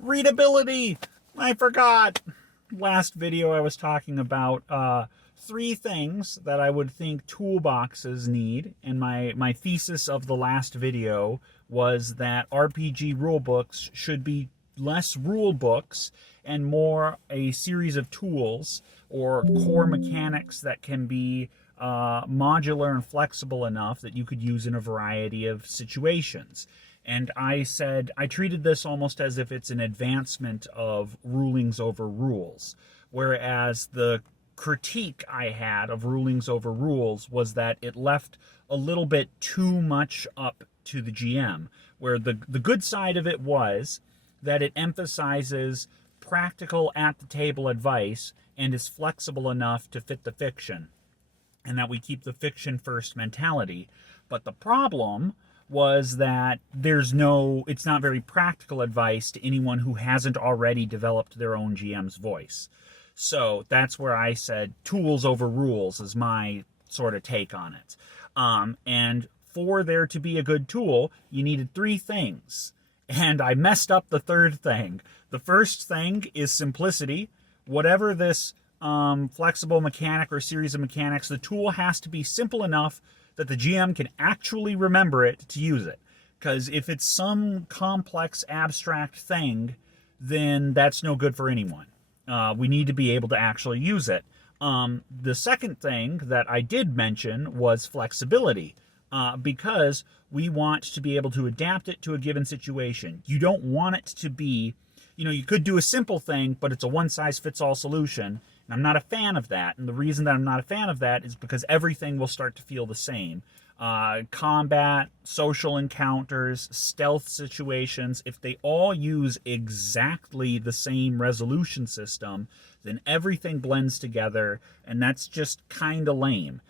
Readability! I forgot! Last video I was talking about 3 things that I would think toolboxes need, and my thesis of the last video was that RPG rulebooks should be less rule books and more a series of tools or core mechanics that can be modular and flexible enough that you could use in a variety of situations. And I said, I treated this almost as if it's an advancement of rulings over rules. Whereas the critique I had of rulings over rules was that it left a little bit too much up to the GM. Where the good side of it was that it emphasizes practical at the table advice and is flexible enough to fit the fiction, and that we keep the fiction first mentality. But the problem was that it's not very practical advice to anyone who hasn't already developed their own GM's voice. So that's where I said tools over rules is my sort of take on it. And for there to be a good tool, you needed 3 things. And I messed up the 3rd thing. The first thing is simplicity. Whatever this flexible mechanic or series of mechanics, the tool has to be simple enough that the GM can actually remember it to use it. Because if it's some complex, abstract thing, then that's no good for anyone. We need to be able to actually use it. The second thing that I did mention was flexibility, because we want to be able to adapt it to a given situation. You don't want it to be, you could do a simple thing, but it's a one-size-fits-all solution. And I'm not a fan of that. And the reason that I'm not a fan of that is because everything will start to feel the same. Combat, social encounters, stealth situations, if they all use exactly the same resolution system, then everything blends together, and that's just kind of lame.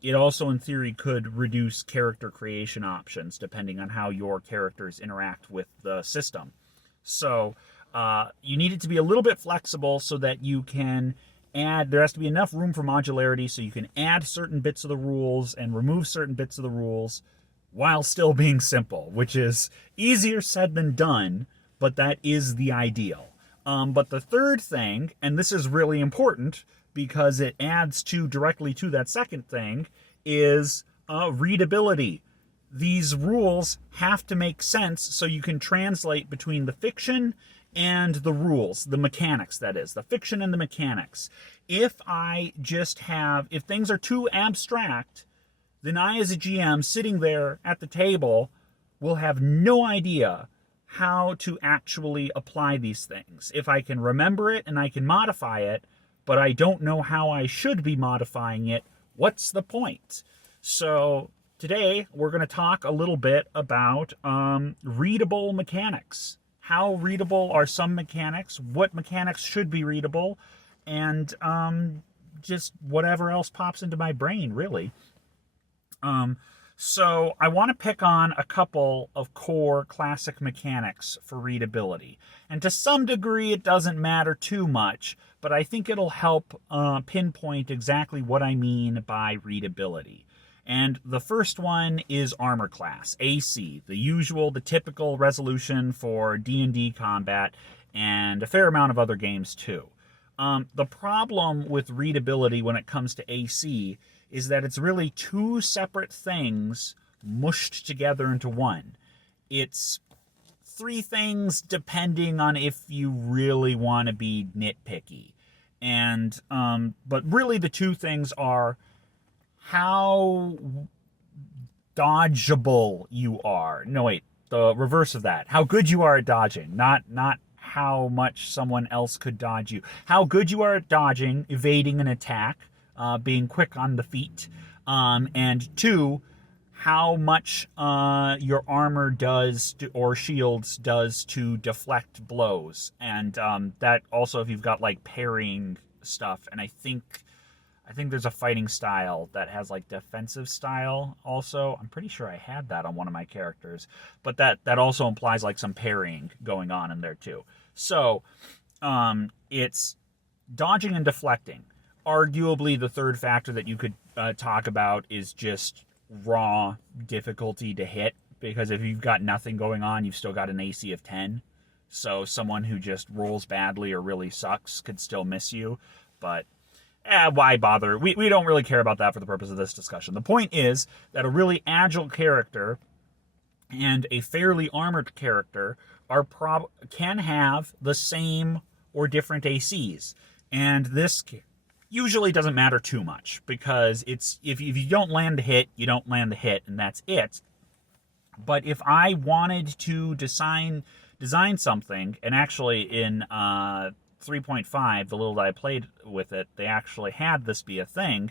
It also, in theory, could reduce character creation options depending on how your characters interact with the system. So you need it to be a little bit flexible so that you can there has to be enough room for modularity so you can add certain bits of the rules and remove certain bits of the rules while still being simple, which is easier said than done, but that is the ideal. But the 3rd thing, and this is really important because it adds directly to that second thing, is readability. These rules have to make sense so you can translate between the fiction and the rules, the mechanics, that is, the fiction and the mechanics. If things are too abstract, then I, as a GM, sitting there at the table, will have no idea how to actually apply these things. If I can remember it and I can modify it, but I don't know how I should be modifying it, what's the point? So today, we're going to talk a little bit about readable mechanics. How readable are some mechanics? What mechanics should be readable? And just whatever else pops into my brain, really. So I want to pick on a couple of core classic mechanics for readability. And to some degree, it doesn't matter too much, but I think it'll help pinpoint exactly what I mean by readability. And the first one is armor class, AC, the typical resolution for D&D combat, and a fair amount of other games too. The problem with readability when it comes to AC is that it's really 2 separate things mushed together into one. It's 3 things depending on if you really want to be nitpicky. And but really the 2 things are how dodgeable you are. No, wait, the reverse of that. How good you are at dodging, not how much someone else could dodge you. How good you are at dodging, evading an attack, being quick on the feet, and 2, how much your armor does or shields does to deflect blows. And that also, if you've got like parrying stuff, and I think there's a fighting style that has like defensive style also. I'm pretty sure I had that on one of my characters. But that also implies like some parrying going on in there too. So it's dodging and deflecting. Arguably the 3rd factor that you could talk about is just raw difficulty to hit. Because if you've got nothing going on, you've still got an AC of 10. So someone who just rolls badly or really sucks could still miss you. But why bother? We don't really care about that for the purpose of this discussion. The point is that a really agile character and a fairly armored character can have the same or different ACs. And this usually doesn't matter too much, because it's if you don't land the hit, you don't land the hit, and that's it. But if I wanted to design something, and actually in 3.5, the little that I played with it, they actually had this be a thing.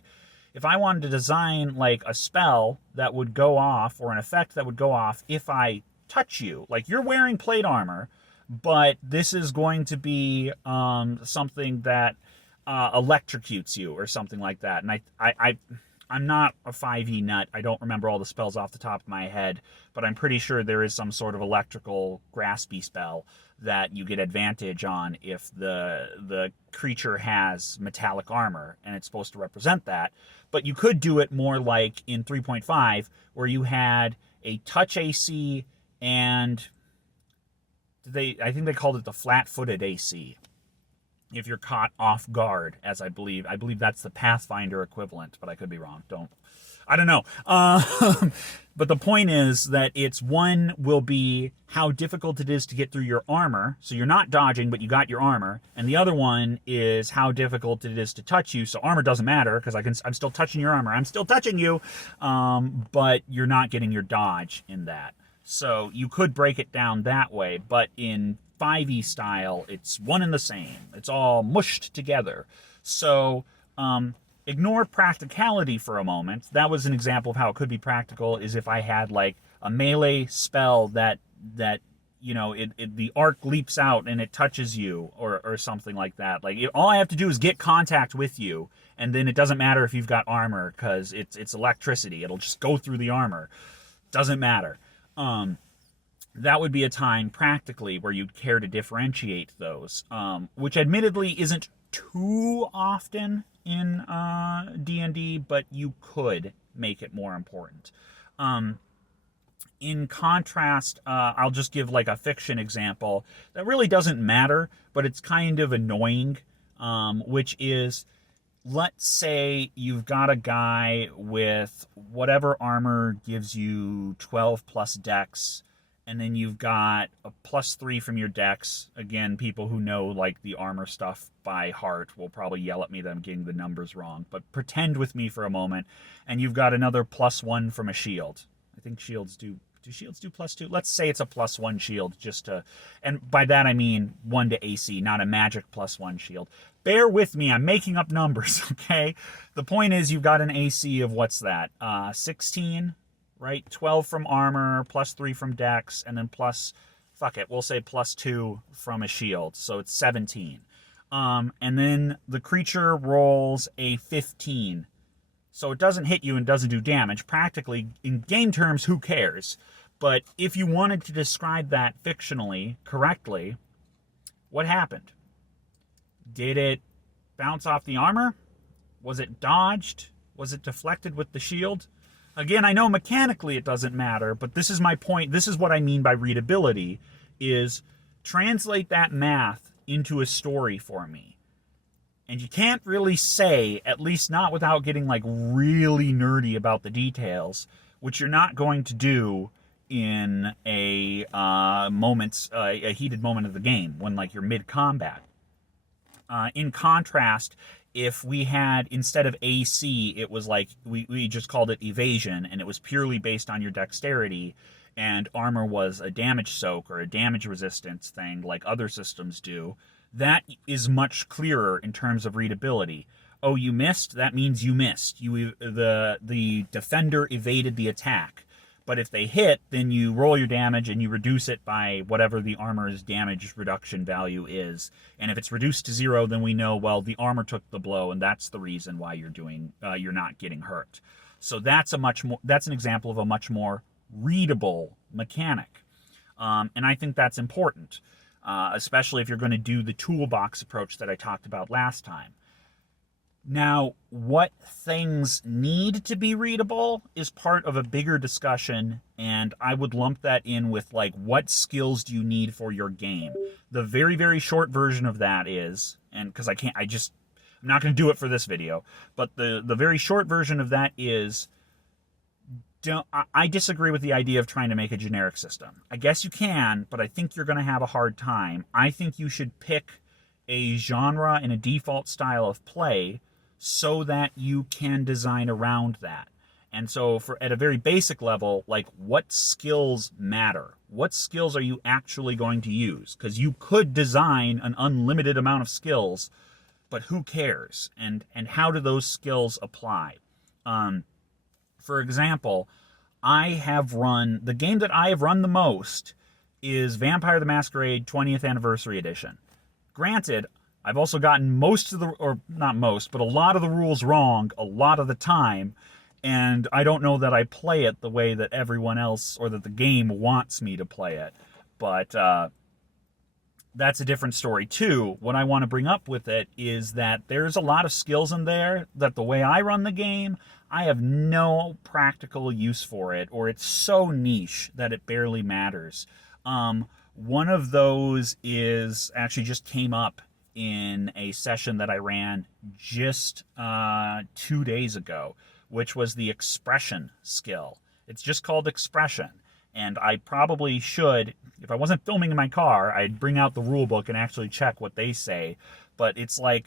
If I wanted to design like a spell that would go off, or an effect that would go off if I touch you, like you're wearing plate armor, but this is going to be something that electrocutes you or something like that. And I'm not a 5e nut. I don't remember all the spells off the top of my head, but I'm pretty sure there is some sort of electrical graspy spell that you get advantage on if the creature has metallic armor, and it's supposed to represent that. But you could do it more like in 3.5, where you had a touch AC and I think they called it the flat-footed AC. If you're caught off guard, as I believe that's the Pathfinder equivalent, but I could be wrong. I don't know. But the point is that one will be how difficult it is to get through your armor, so you're not dodging, but you got your armor, and the other one is how difficult it is to touch you. So armor doesn't matter, because I'm still touching your armor. I'm still touching you, but you're not getting your dodge in that. So you could break it down that way, but in 5e style, it's one and the same. It's all mushed together. So ignore practicality for a moment. That was an example of how it could be practical, is if I had like a melee spell that the arc leaps out and it touches you, or something like that. Like all I have to do is get contact with you, and then it doesn't matter if you've got armor, because it's electricity. It'll just go through the armor. Doesn't matter. That would be a time practically where you'd care to differentiate those, which admittedly isn't too often in D&D, but you could make it more important. In contrast, I'll just give like a fiction example that really doesn't matter, but it's kind of annoying, which is, let's say you've got a guy with whatever armor gives you 12 plus dex, and then you've got a +3 from your dex. Again, people who know like the armor stuff by heart will probably yell at me that I'm getting the numbers wrong, but pretend with me for a moment, and you've got another +1 from a shield. I think shields do shields do +2? Let's say it's a +1 shield, and by that I mean 1 to AC, not a magic +1 shield. Bear with me, I'm making up numbers, okay? The point is, you've got an AC of, what's that, 16, right? 12 from armor, +3 from dex, and then we'll say +2 from a shield, so it's 17. And then the creature rolls a 15. So it doesn't hit you and doesn't do damage. Practically, in game terms, who cares? But if you wanted to describe that fictionally correctly, what happened? Did it bounce off the armor? Was it dodged? Was it deflected with the shield? Again, I know mechanically it doesn't matter, but this is my point. This is what I mean by readability, is translate that math into a story for me. And you can't really say, at least not without getting like really nerdy about the details, which you're not going to do in a heated moment of the game when like you're mid-combat. In contrast, if we had, instead of AC, it was like, we just called it evasion, and it was purely based on your dexterity, and armor was a damage soak or a damage resistance thing like other systems do, that is much clearer in terms of readability. Oh, you missed? That means you missed. The defender evaded the attack. But if they hit, then you roll your damage and you reduce it by whatever the armor's damage reduction value is. And if it's reduced to 0, then we know, well, the armor took the blow, and that's the reason why you're not getting hurt. So that's an example of a much more readable mechanic. And I think that's important, especially if you're going to do the toolbox approach that I talked about last time. Now, what things need to be readable is part of a bigger discussion, and I would lump that in with like what skills do you need for your game. The very, very short version of that is, and because I'm not going to do it for this video, but the very short version of that is, I disagree with the idea of trying to make a generic system. I guess you can, but I think you're going to have a hard time. I think you should pick a genre and a default style of play so that you can design around that. And so at a very basic level, like what skills matter? What skills are you actually going to use? Because you could design an unlimited amount of skills, but who cares? And how do those skills apply? For example, the game that I have run the most is Vampire the Masquerade 20th Anniversary Edition. Granted, I've also gotten most of the, or not most, but a lot of the rules wrong a lot of the time, and I don't know that I play it the way that everyone else or that the game wants me to play it. But that's a different story too. What I want to bring up with it is that there's a lot of skills in there that the way I run the game, I have no practical use for it, or it's so niche that it barely matters. One of those is actually just came up in a session that I ran just 2 days ago, which was the expression skill. It's just called expression. And I probably should, if I wasn't filming in my car, I'd bring out the rule book and actually check what they say. But it's like,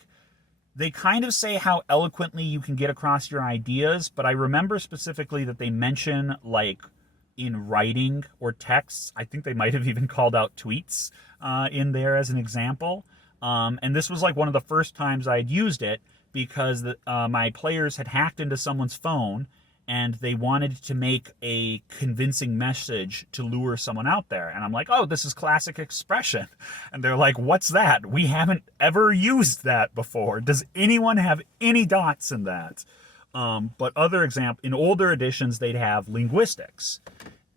they kind of say how eloquently you can get across your ideas, but I remember specifically that they mention, like, in writing or texts, I think they might have even called out tweets in there as an example. And this was like one of the first times I had used it because my players had hacked into someone's phone and they wanted to make a convincing message to lure someone out there. And I'm like, oh, this is classic expression. And they're like, what's that? We haven't ever used that before. Does anyone have any dots in that? But in older editions, they'd have linguistics.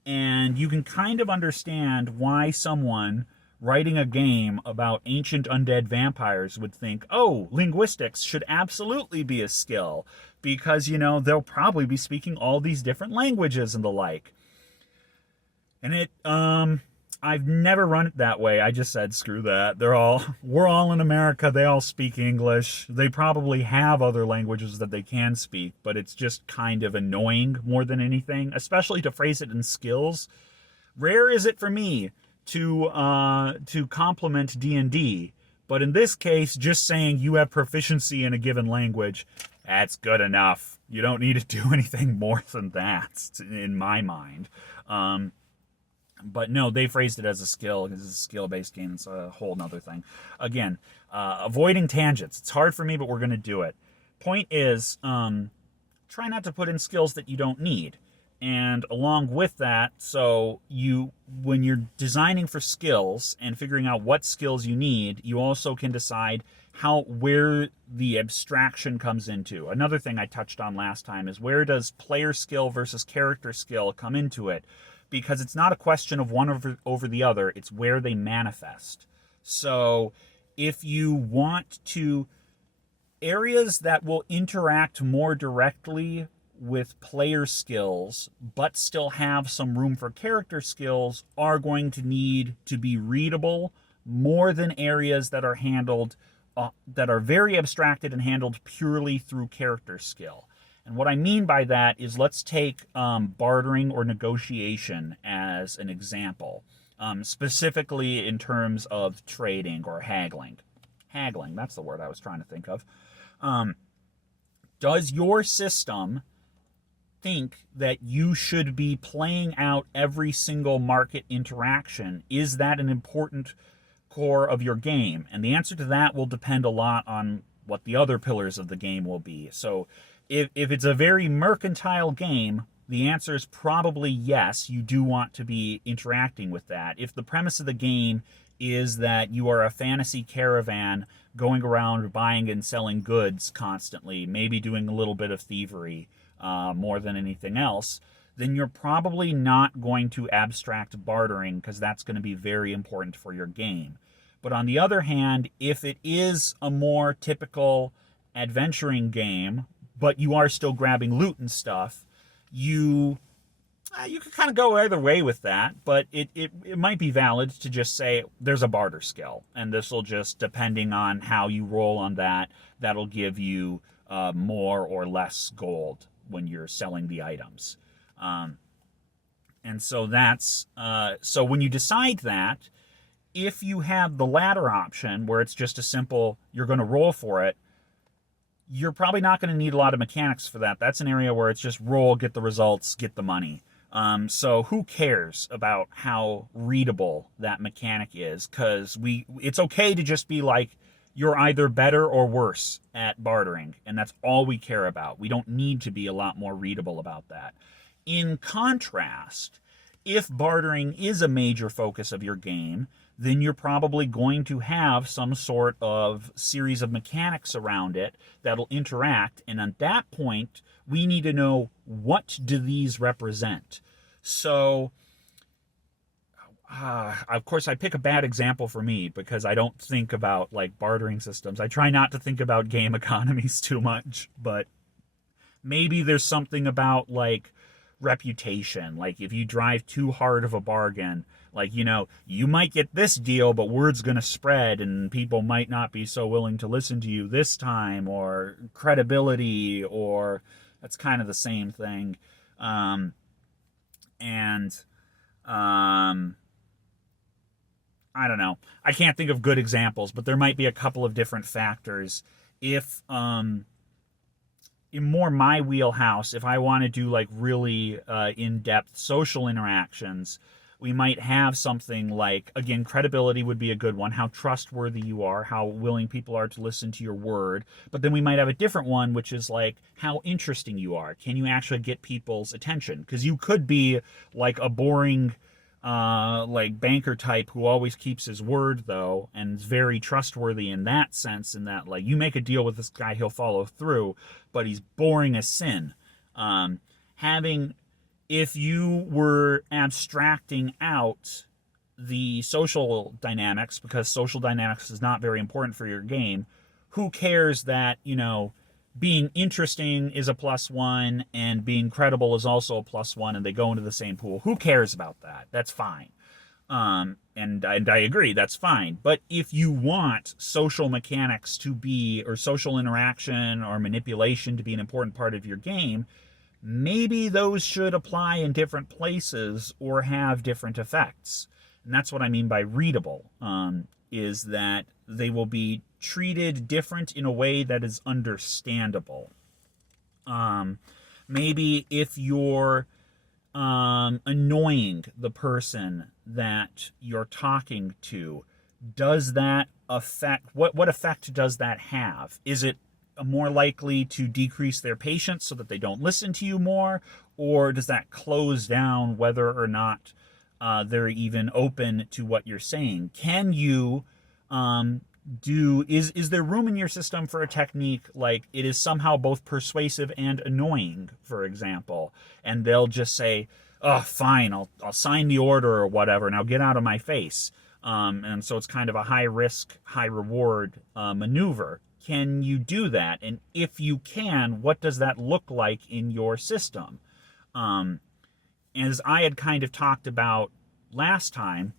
And you can kind of understand why someone writing a game about ancient undead vampires would think, oh, linguistics should absolutely be a skill because, they'll probably be speaking all these different languages and the like. And I've never run it that way. I just said, screw that. We're all in America. They all speak English. They probably have other languages that they can speak, but it's just kind of annoying more than anything, especially to phrase it in skills. Rare is it for me to complement D&D, but in this case, just saying you have proficiency in a given language, that's good enough. You don't need to do anything more than that, in my mind. But no, they phrased it as a skill because it's a skill-based game. It's a whole nother thing. Again, avoiding tangents. It's hard for me, but we're going to do it. Point is, try not to put in skills that you don't need. And along with that, when you're designing for skills and figuring out what skills you need, you also can decide where the abstraction comes into. Another thing I touched on last time is, where does player skill versus character skill come into it? Because it's not a question of one over the other, it's where they manifest. So if you want areas that will interact more directly with player skills, but still have some room for character skills, are going to need to be readable more than areas that are handled, that are very abstracted and handled purely through character skill. And what I mean by that is, let's take bartering or negotiation as an example, specifically in terms of trading or haggling. Haggling, that's the word I was trying to think of. Does your system think that you should be playing out every single market interaction? Is that an important core of your game? And the answer to that will depend a lot on what the other pillars of the game will be. So if it's a very mercantile game, the answer is probably yes, you do want to be interacting with that. If the premise of the game is that you are a fantasy caravan going around buying and selling goods constantly, maybe doing a little bit of thievery more than anything else, then you're probably not going to abstract bartering, because that's going to be very important for your game. But on the other hand, if it is a more typical adventuring game, but you are still grabbing loot and stuff, you could kind of go either way with that, but it might be valid to just say there's a barter skill, and this will just, depending on how you roll on that, that'll give you more or less gold when you're selling the items. And so that's, so when you decide that, if you have the latter option where it's just a simple, you're going to roll for it, you're probably not going to need a lot of mechanics for that. That's an area where it's just roll, get the results, get the money. So who cares about how readable that mechanic is? Because it's okay to just be like, you're either better or worse at bartering, and that's all we care about. We don't need to be a lot more readable about that. In contrast, if bartering is a major focus of your game, then you're probably going to have some sort of series of mechanics around it that'll interact, and at that point, we need to know, what do these represent? So, of course, I pick a bad example for me because I don't think about like bartering systems. I try not to think about game economies too much, but maybe there's something about like reputation. Like if you drive too hard of a bargain, like, you might get this deal, but word's going to spread and people might not be so willing to listen to you this time, or credibility, or that's kind of the same thing. I don't know. I can't think of good examples, but there might be a couple of different factors. If, in more my wheelhouse, if I want to do like really in-depth social interactions, we might have something like, again, credibility would be a good one, how trustworthy you are, how willing people are to listen to your word. But then we might have a different one, which is like how interesting you are. Can you actually get people's attention? Because you could be like a boring like banker type who always keeps his word, though, and is very trustworthy in that sense, in that like you make a deal with this guy, he'll follow through, but he's boring as sin. If you were abstracting out the social dynamics, because social dynamics is not very important for your game, who cares that, being interesting is a +1 and being credible is also a +1, and they go into the same pool? Who cares about that? That's fine. And I agree, that's fine. But if you want social mechanics to be, or social interaction or manipulation to be an important part of your game, maybe those should apply in different places or have different effects. And that's what I mean by readable, is that they will be treated different in a way that is understandable. Maybe if you're annoying the person that you're talking to, does that affect, what effect does that have? Is it more likely to decrease their patience so that they don't listen to you more, or does that close down whether or not they're even open to what you're saying? Can you is there room in your system for a technique like it is somehow both persuasive and annoying, for example, and they'll just say, oh, fine, I'll sign the order or whatever, now get out of my face, and so it's kind of a high risk, high reward maneuver. Can you do that? And if you can, what does that look like in your system? As I had kind of talked about last time,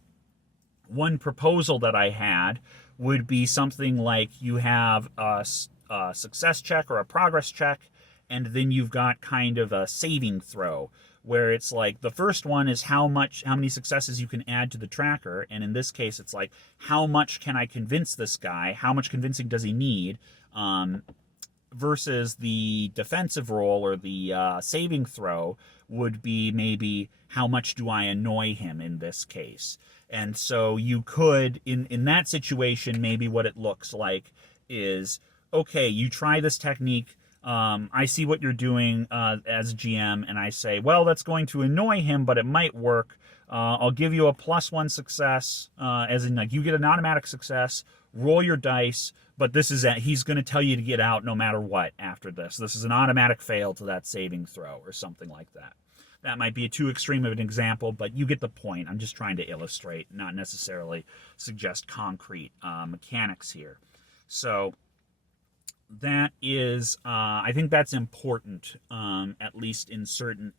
one proposal that I had would be something like you have a success check or a progress check, and then you've got kind of a saving throw, where it's like the first one is how many successes you can add to the tracker, and in this case it's like, how much can I convince this guy, how much convincing does he need, versus the defensive roll or the saving throw would be maybe how much do I annoy him in this case. And so you could, in that situation, maybe what it looks like is, okay, you try this technique, I see what you're doing as GM, and I say, well, that's going to annoy him, but it might work. I'll give you a +1 success, as in like you get an automatic success, roll your dice, but he's going to tell you to get out no matter what after this. This is an automatic fail to that saving throw or something like that. That might be too extreme of an example, but you get the point. I'm just trying to illustrate, not necessarily suggest concrete mechanics here. So that is, I think that's important, at least in certain,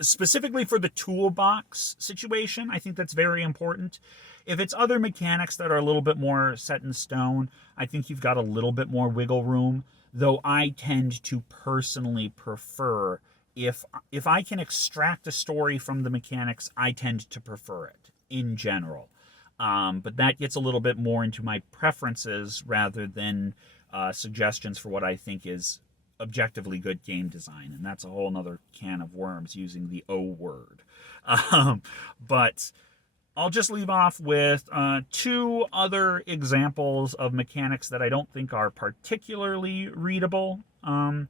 specifically for the toolbox situation. I think that's very important. If it's other mechanics that are a little bit more set in stone, I think you've got a little bit more wiggle room. Though I tend to personally prefer, if I can extract a story from the mechanics, I tend to prefer it in general. But that gets a little bit more into my preferences rather than suggestions for what I think is objectively good game design. And that's a whole nother can of worms using the O word. But I'll just leave off with two other examples of mechanics that I don't think are particularly readable, and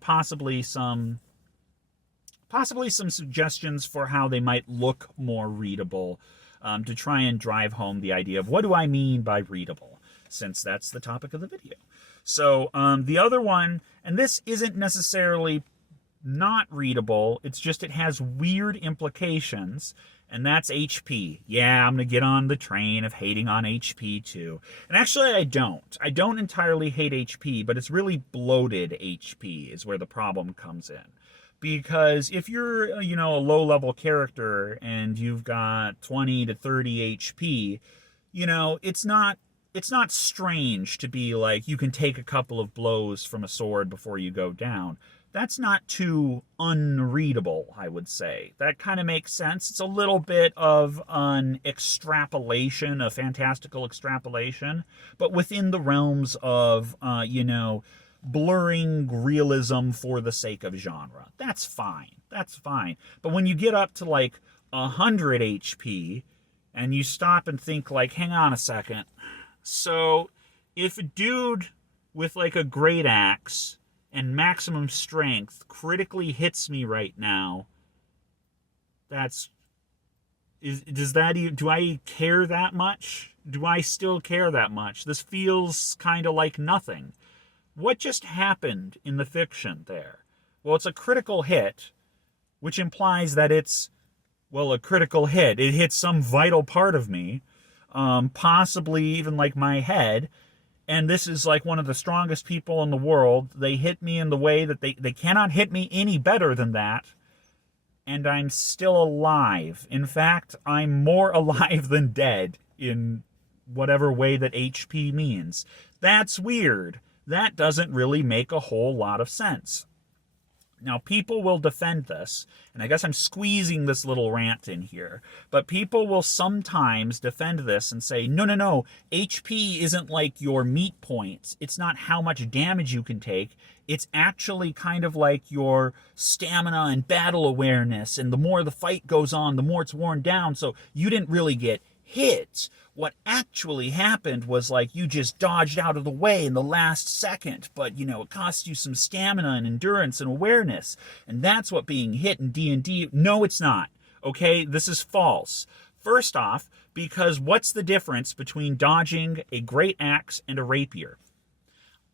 possibly some suggestions for how they might look more readable, to try and drive home the idea of what do I mean by readable, since that's the topic of the video. So the other one, and this isn't necessarily not readable, it's just it has weird implications, and that's HP. Yeah, I'm gonna get on the train of hating on HP too. And actually I don't entirely hate HP, but it's really bloated HP is where the problem comes in. Because if you're, a low-level character and you've got 20 to 30 HP, it's not strange to be like, you can take a couple of blows from a sword before you go down. That's not too unreadable, I would say. That kind of makes sense. It's a little bit of an extrapolation, a fantastical extrapolation, but within the realms of, blurring realism for the sake of genre. That's fine. That's fine. But when you get up to like 100 HP and you stop and think like, hang on a second. So if a dude with like a great axe and maximum strength critically hits me right now, do I care that much? Do I still care that much? This feels kind of like nothing. What just happened in the fiction there? Well, it's a critical hit, which implies that it's, a critical hit. It hits some vital part of me, possibly even like my head, and this is like one of the strongest people in the world. They hit me in the way that they cannot hit me any better than that, and I'm still alive. In fact, I'm more alive than dead in whatever way that HP means. That's weird. That doesn't really make a whole lot of sense. Now, people will defend this, and I guess I'm squeezing this little rant in here, but people will sometimes defend this and say, no, HP isn't like your meat points. It's not how much damage you can take. It's actually kind of like your stamina and battle awareness, and the more the fight goes on, the more it's worn down, so you didn't really get hit. What actually happened was like you just dodged out of the way in the last second, but it cost you some stamina and endurance and awareness, and that's what being hit in D&D. No, it's not. Okay, this is false. First off, because what's the difference between dodging a great axe and a rapier?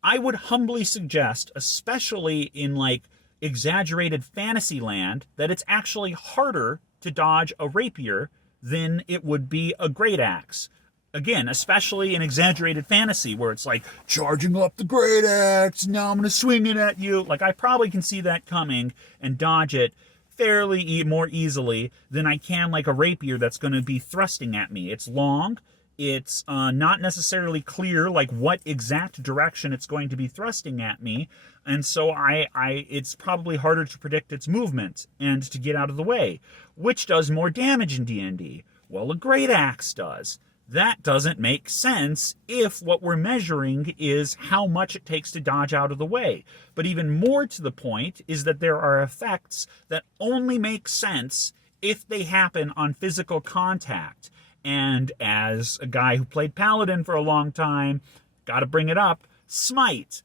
I would humbly suggest, especially in like exaggerated fantasy land, that it's actually harder to dodge a rapier than it would be a great axe. Again, especially in exaggerated fantasy where it's like charging up the great axe, now I'm going to swing it at you. Like I probably can see that coming and dodge it fairly more easily than I can like a rapier that's going to be thrusting at me. It's long. It's not necessarily clear like what exact direction it's going to be thrusting at me, and so it's probably harder to predict its movement and to get out of the way. Which does more damage in D&D? Well, a great axe does. That doesn't make sense if what we're measuring is how much it takes to dodge out of the way. But even more to the point is that there are effects that only make sense if they happen on physical contact. And as a guy who played Paladin for a long time, gotta bring it up, Smite.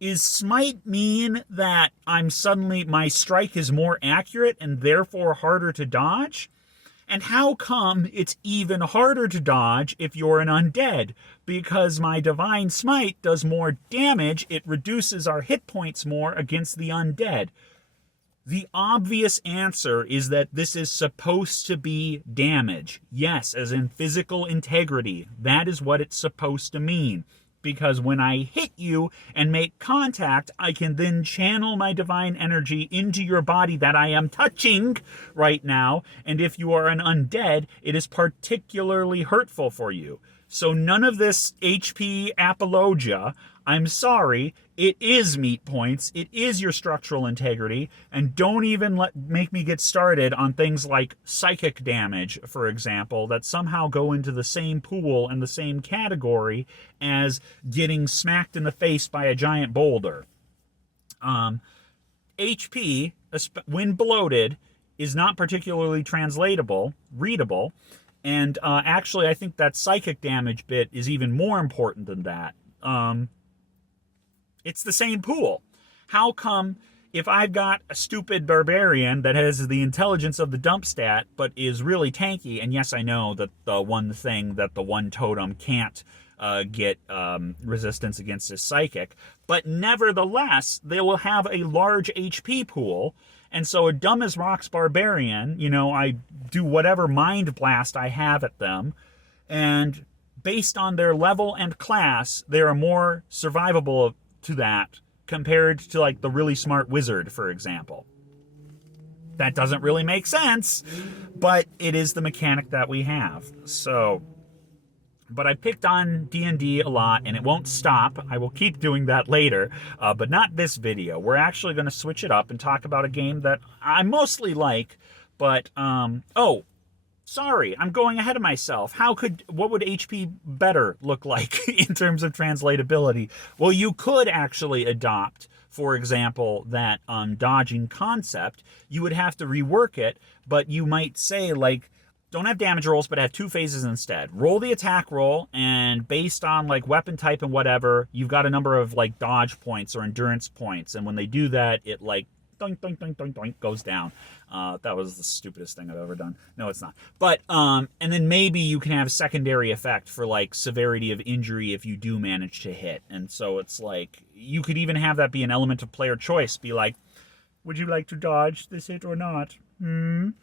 Is Smite mean that my strike is more accurate and therefore harder to dodge? And how come it's even harder to dodge if you're an undead? Because my Divine Smite does more damage, it reduces our hit points more against the undead. The obvious answer is that this is supposed to be damage. Yes, as in physical integrity. That is what it's supposed to mean. because when I hit you and make contact, I can then channel my divine energy into your body that I am touching right now. And if you are an undead, it is particularly hurtful for you. So none of this HP apologia. I'm sorry. It is meat points. It is your structural integrity. And don't even make me get started on things like psychic damage, for example, that somehow go into the same pool and the same category as getting smacked in the face by a giant boulder. HP, when bloated, is not particularly readable. And actually, I think that psychic damage bit is even more important than that. It's the same pool. How come if I've got a stupid barbarian that has the intelligence of the dump stat but is really tanky, and yes, I know that the one thing that the one totem can't get resistance against is psychic, but nevertheless, they will have a large HP pool. And so a dumb as rocks barbarian, I do whatever mind blast I have at them, and based on their level and class, they are more survivable to that compared to like the really smart wizard, for example. That doesn't really make sense, but it is the mechanic that we have. So, but I picked on D&D a lot, and it won't stop. I will keep doing that later, but not this video. We're actually going to switch it up and talk about a game that I mostly like, but, sorry, I'm going ahead of myself. What would HP better look like in terms of translatability? Well, you could actually adopt, for example, that dodging concept. You would have to rework it, but you might say, like, don't have damage rolls, but have 2 phases instead. Roll the attack roll, and based on like weapon type and whatever, you've got a number of like dodge points or endurance points. And when they do that, it like doink, doink, doink, doink, doink goes down. That was the stupidest thing I've ever done. No, it's not. But, and then maybe you can have a secondary effect for like severity of injury if you do manage to hit. And so it's like, you could even have that be an element of player choice. Be like, would you like to dodge this hit or not? And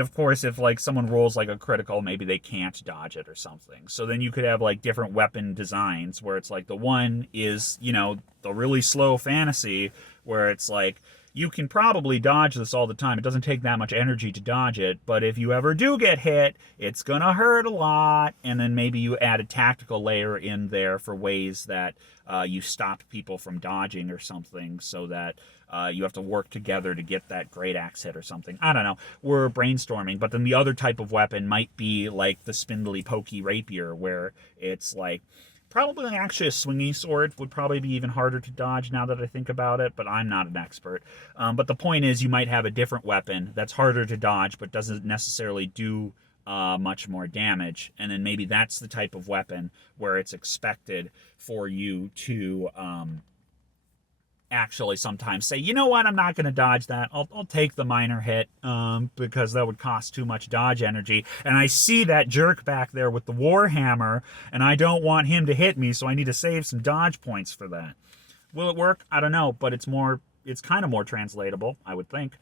of course, if like someone rolls like a critical, maybe they can't dodge it or something. So then you could have like different weapon designs where it's like the one is, the really slow fantasy where it's like, you can probably dodge this all the time. It doesn't take that much energy to dodge it, but if you ever do get hit, it's gonna hurt a lot. And then maybe you add a tactical layer in there for ways that you stop people from dodging or something, so that you have to work together to get that great axe hit or something. I don't know. We're brainstorming. But then the other type of weapon might be like the spindly, pokey rapier, where it's like, probably actually a swingy sword would probably be even harder to dodge now that I think about it, but I'm not an expert. But the point is, you might have a different weapon that's harder to dodge but doesn't necessarily do much more damage. And then maybe that's the type of weapon where it's expected for you to actually sometimes say, you know what, I'm not going to dodge that. I'll take the minor hit because that would cost too much dodge energy. And I see that jerk back there with the warhammer, and I don't want him to hit me, so I need to save some dodge points for that. Will it work? I don't know, but it's kind of more translatable, I would think.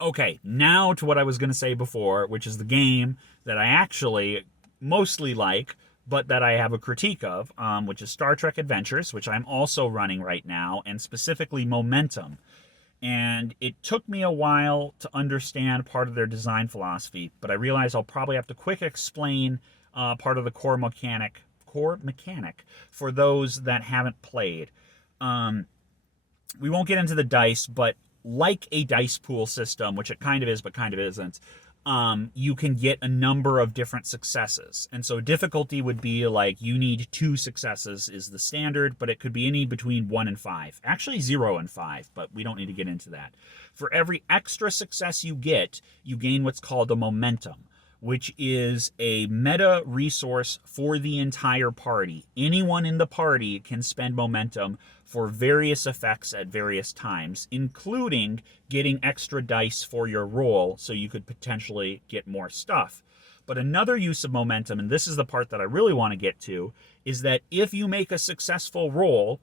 Okay, now to what I was going to say before, which is the game that I actually mostly like, but that I have a critique of, which is Star Trek Adventures, which I'm also running right now, and specifically Momentum. And it took me a while to understand part of their design philosophy, but I realized I'll probably have to quick explain part of the core mechanic for those that haven't played. We won't get into the dice, but like a dice pool system, which it kind of is but kind of isn't, you can get a number of different successes. And so difficulty would be like you need 2 successes is the standard, but it could be any between 1 and 5. Actually 0 and 5, but we don't need to get into that. For every extra success you get, you gain what's called a momentum, which is a meta resource for the entire party. Anyone in the party can spend momentum for various effects at various times, including getting extra dice for your roll so you could potentially get more stuff. But another use of momentum, and this is the part that I really want to get to, is that if you make a successful roll,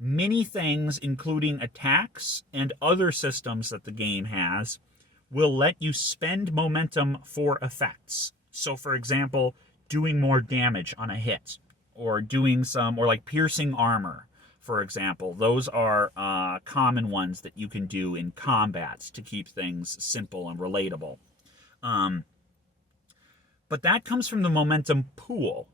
many things, including attacks and other systems that the game has, will let you spend momentum for effects. So, for example, doing more damage on a hit, or doing some, or like piercing armor, for example. Those are common ones that you can do in combat to keep things simple and relatable. But that comes from the momentum pool.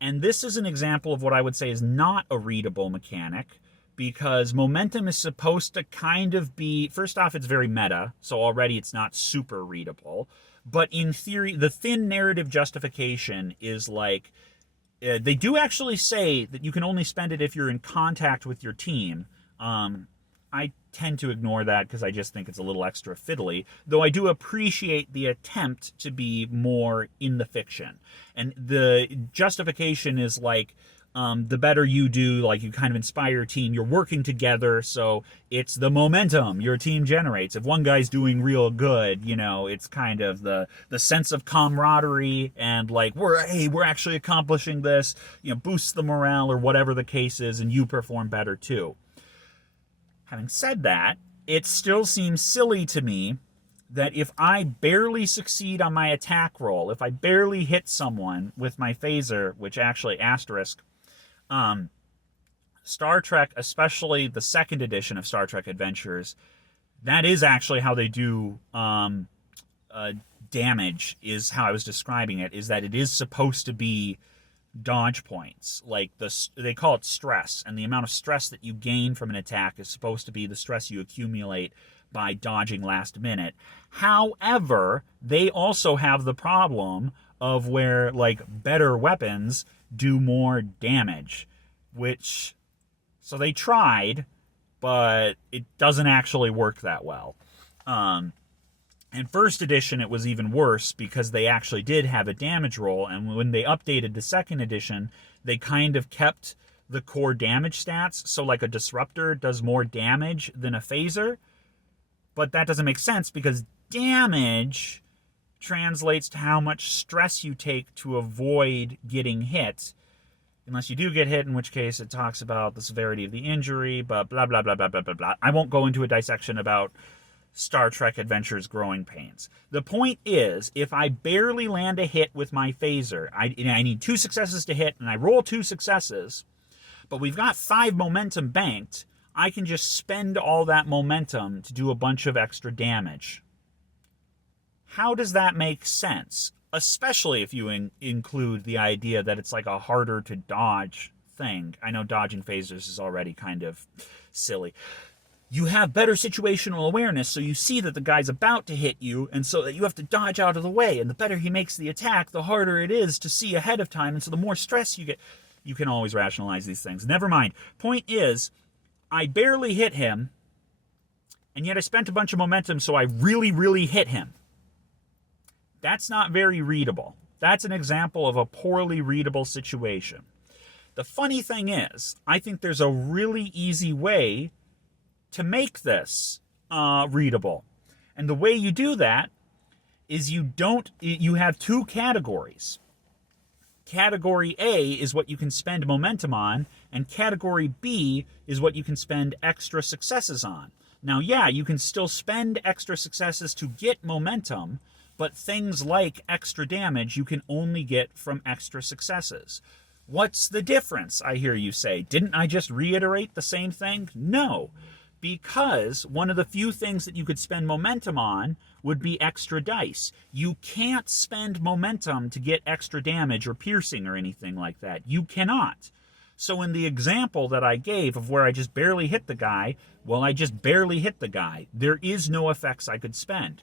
And this is an example of what I would say is not a readable mechanic, because momentum is supposed to kind of be, first off, it's very meta, so already it's not super readable. But in theory, the thin narrative justification is like, they do actually say that you can only spend it if you're in contact with your team. I tend to ignore that because I just think it's a little extra fiddly, though I do appreciate the attempt to be more in the fiction. And the justification is like, the better you do, like you kind of inspire your team, you're working together, so it's the momentum your team generates. If one guy's doing real good, you know, it's kind of the sense of camaraderie and like, we're actually accomplishing this, you know, boosts the morale or whatever the case is, and you perform better too. Having said that, it still seems silly to me that if I barely succeed on my attack roll, if I barely hit someone with my phaser, which actually asterisk, Star Trek, especially the second edition of Star Trek Adventures, that is actually how they do damage, is how I was describing it, is that it is supposed to be dodge points. Like they call it stress, and the amount of stress that you gain from an attack is supposed to be the stress you accumulate by dodging last minute. However, they also have the problem of where like better weapons do more damage, which, so they tried, but it doesn't actually work that well. In first edition, it was even worse because they actually did have a damage roll, and when they updated the second edition, they kind of kept the core damage stats. So like a disruptor does more damage than a phaser, but that doesn't make sense because damage translates to how much stress you take to avoid getting hit. Unless you do get hit, in which case it talks about the severity of the injury, but blah, blah, blah, blah, blah, blah, blah. I won't go into a dissection about Star Trek Adventures growing pains. The point is, if I barely land a hit with my phaser, I need 2 successes to hit, and I roll 2 successes, but we've got 5 momentum banked, I can just spend all that momentum to do a bunch of extra damage. How does that make sense? Especially if you include the idea that it's like a harder to dodge thing. I know dodging phasers is already kind of silly. You have better situational awareness, so you see that the guy's about to hit you, and so that you have to dodge out of the way. And the better he makes the attack, the harder it is to see ahead of time, and so the more stress you get. You can always rationalize these things. Never mind. Point is, I barely hit him, and yet I spent a bunch of momentum, so I really, really hit him. That's not very readable. That's an example of a poorly readable situation. The funny thing is, I think there's a really easy way to make this readable. And the way you do that is you have 2 categories. Category A is what you can spend momentum on, and category B is what you can spend extra successes on. Now, yeah, you can still spend extra successes to get momentum, but things like extra damage you can only get from extra successes. What's the difference, I hear you say? Didn't I just reiterate the same thing? No. Because one of the few things that you could spend momentum on would be extra dice. You can't spend momentum to get extra damage or piercing or anything like that. You cannot. So in the example that I gave of where I just barely hit the guy, well, I just barely hit the guy. There is no effects I could spend.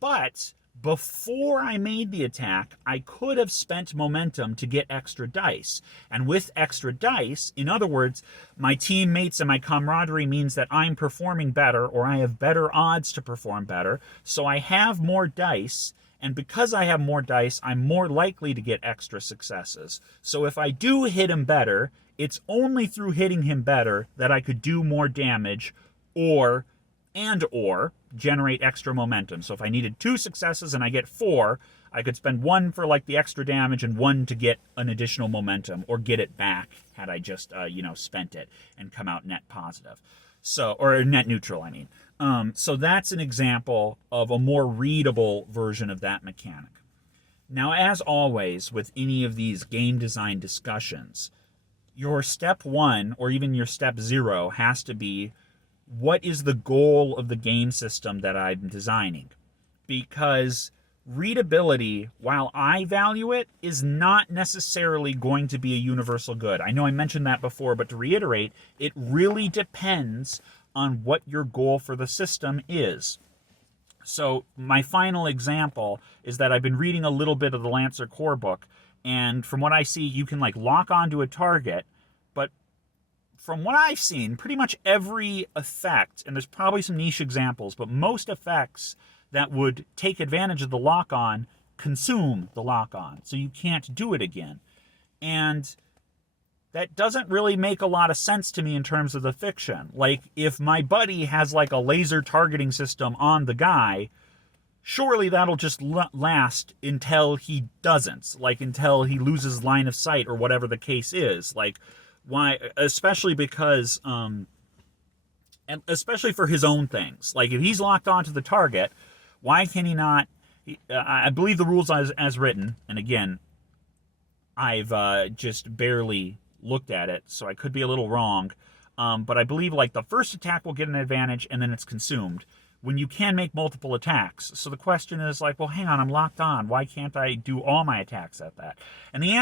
But before I made the attack, I could have spent momentum to get extra dice. And with extra dice, in other words, my teammates and my camaraderie means that I'm performing better, or I have better odds to perform better. So I have more dice, and because I have more dice, I'm more likely to get extra successes. So if I do hit him better, it's only through hitting him better that I could do more damage or generate extra momentum. So if I needed 2 successes and I get 4, I could spend 1 for like the extra damage and 1 to get an additional momentum, or get it back had I just spent it and come out net positive. So, or net neutral, I mean. So that's an example of a more readable version of that mechanic. Now, as always, with any of these game design discussions, your step one or even your step zero has to be, what is the goal of the game system that I'm designing? Because readability, while I value it, is not necessarily going to be a universal good. I know I mentioned that before, but to reiterate, it really depends on what your goal for the system is. So my final example is that I've been reading a little bit of the Lancer core book, and from what I see, you can like lock onto a target, but from what I've seen, pretty much every effect, and there's probably some niche examples, but most effects that would take advantage of the lock-on consume the lock-on, so you can't do it again. And that doesn't really make a lot of sense to me in terms of the fiction. Like, if my buddy has like a laser targeting system on the guy, surely that'll just last until he doesn't, like until he loses line of sight or whatever the case is. Like, why? Especially because, and especially for his own things. Like, if he's locked onto the target, why can he not? I believe the rules as written, and again, I've just barely looked at it, so I could be a little wrong. But I believe like the first attack will get an advantage, and then it's consumed when you can make multiple attacks. So the question is like, well, hang on, I'm locked on. Why can't I do all my attacks at that? And the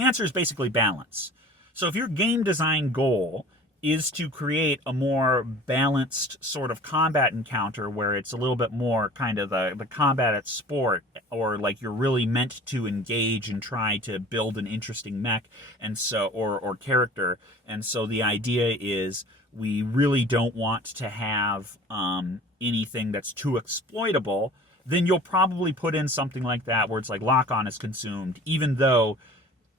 answer is basically balance. So if your game design goal is to create a more balanced sort of combat encounter where it's a little bit more kind of the combat at sport, or like you're really meant to engage and try to build an interesting mech and so or character, and so the idea is we really don't want to have anything that's too exploitable, then you'll probably put in something like that where it's like lock on is consumed, even though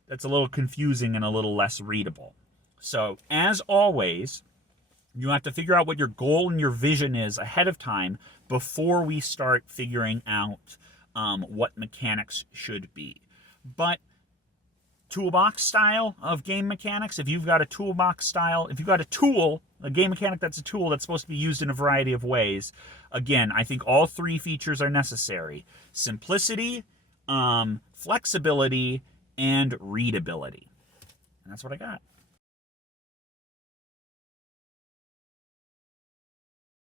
that's a little confusing and a little less readable. So, as always, you have to figure out what your goal and your vision is ahead of time before we start figuring out what mechanics should be. But toolbox style of game mechanics, if you've got a toolbox style, if you've got a tool, a game mechanic that's a tool that's supposed to be used in a variety of ways, again, I think all three features are necessary. Simplicity, flexibility, and readability. And that's what I got.